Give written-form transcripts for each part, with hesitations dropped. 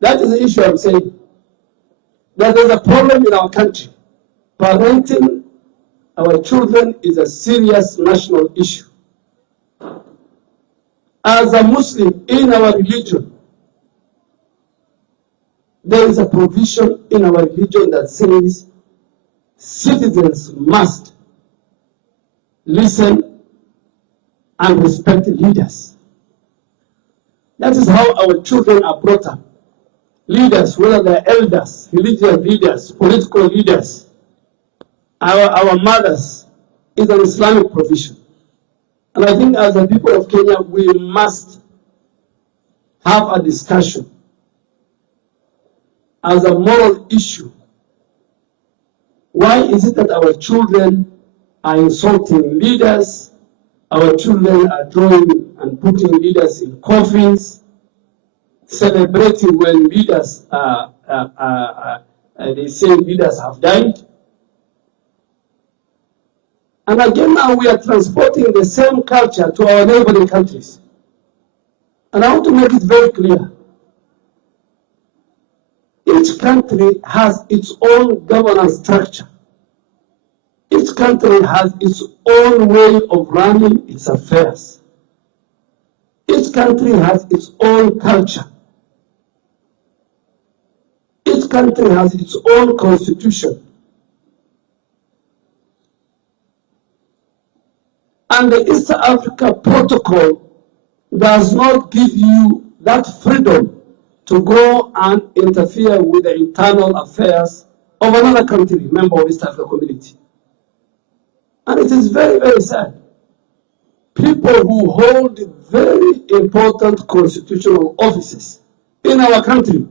That is the issue I'm saying. That there's a problem in our country. Parenting our children is a serious national issue. As a Muslim in our religion, there is a provision in our religion that says citizens must listen and respect leaders. That is how our children are brought up. Leaders, whether they're elders, religious leaders, political leaders, our mothers, is an Islamic provision. And I think as a people of Kenya, we must have a discussion as a moral issue. Why is it that our children are insulting leaders? Our children are drawing and putting leaders in coffins, celebrating when leaders, they say leaders have died. And again, now we are transporting the same culture to our neighboring countries. And I want to make it very clear. Each country has its own governance structure. Each country has its own way of running its affairs. Each country has its own culture. Each country has its own constitution. And the East Africa Protocol does not give you that freedom to go and interfere with the internal affairs of another country, member of East Africa Community. And it is very, very sad. People who hold very important constitutional offices in our country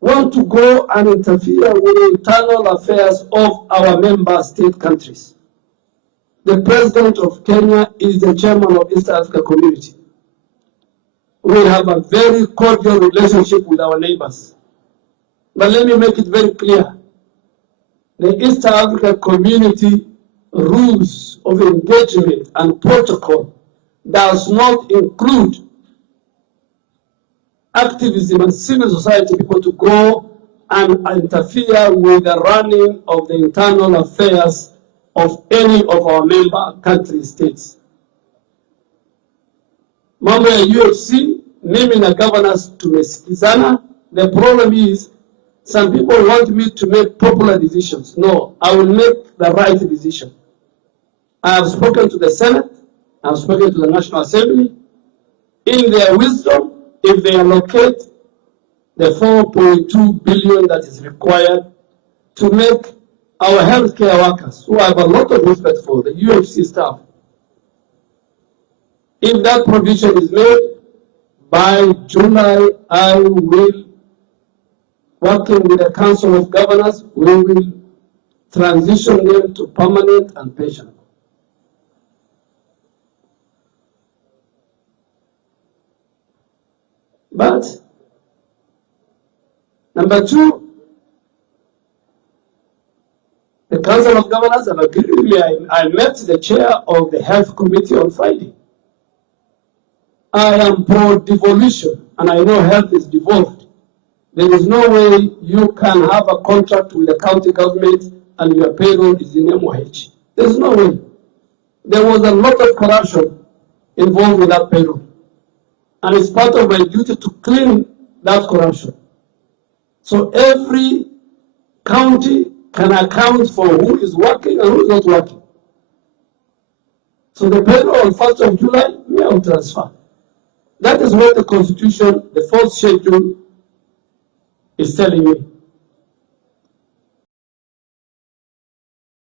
want to go and interfere with the internal affairs of our member state countries. The President of Kenya is the chairman of East Africa Community. We have a very cordial relationship with our neighbors. But let me make it very clear. The East Africa Community rules of engagement and protocol does not include activism and civil society people to go and interfere with the running of the internal affairs of any of our member country states. Mambo ya UFC, mimi na governors tumesikizana. The problem is, some people want me to make popular decisions. No, I will make the right decision. I have spoken to the Senate, I have spoken to the National Assembly. In their wisdom, if they allocate the 4.2 billion that is required to make our healthcare workers, who I have a lot of respect for, the UFC staff, if that provision is made, by July, I will, working with the Council of Governors, we will transition them to permanent and pensionable. But, number two, the Council of Governors have agreed with me. I met the chair of the Health Committee on Friday. I am pro-devolution, and I know health is devolved. There is no way you can have a contract with the county government and your payroll is in MOH. There's no way. There was a lot of corruption involved with that payroll. And it's part of my duty to clean that corruption. So every county can account for who is working and who is not working. So the payroll on 1st of July, we will transfer. That is what the Constitution, the fourth schedule, is telling me.